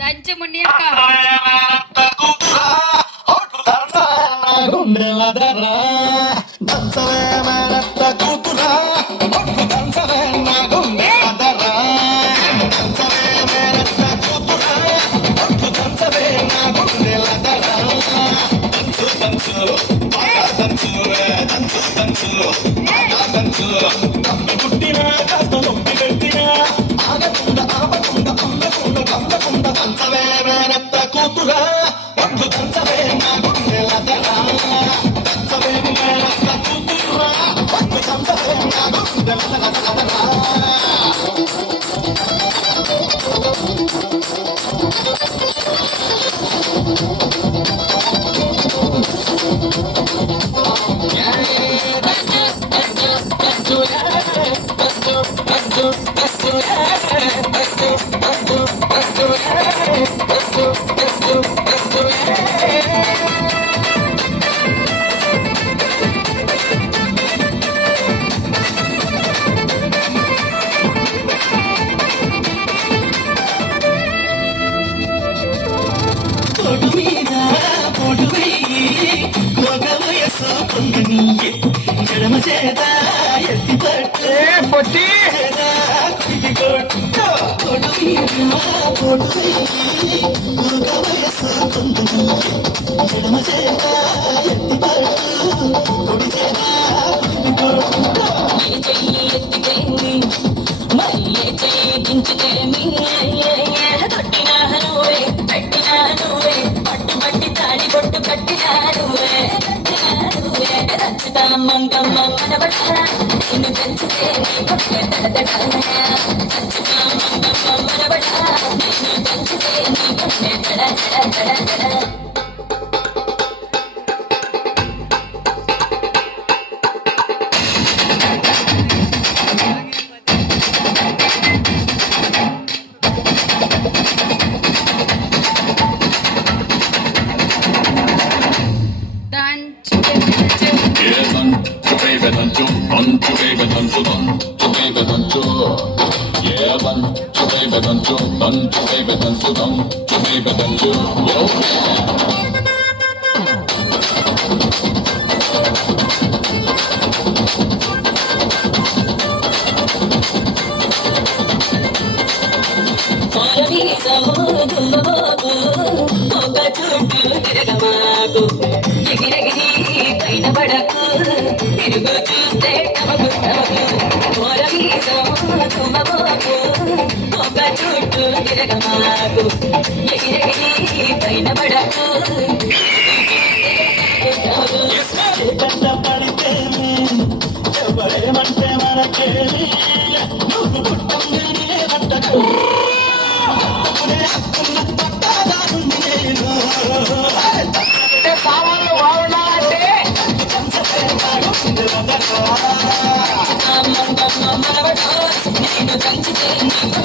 దంచు మునియక్క పుట్టినా కాస్త నొప్పి పెట్టినా ఆగకుండా ఆపకుండా అందకుండా అందకుండా దంచవే మేనత్త కూతురా ఒట్టు దంచవే నా గుండెలదరా దంచవే మేనత్త కూతురా ఒట్టు దంచవే నా గుండెలదరా ఎడమ చేత ఎత్తి పట్టే పొట్టి ఎడమ చేత ఎత్తి పట్టు కొడి చేత మంగమ్మ మనబడా నిన్ను పెంచితే కొట్టే తడతడా మంగమ్మ మనబడా నిన్ను పెంచితే నీ కొట్టే తడ ఎగిరెగిరి పైన పడకు తిరుగు చూస్తే ఒక చుట్టూ తిరగమాకు ఎగిరెగిరి పైన పడకు పడితే ఎవరేమంటే మనకేమి నువ్వు పుట్టంగానే పట్టకు సామాన్లు బాగుండాలంటే నేను కంచితే నీకు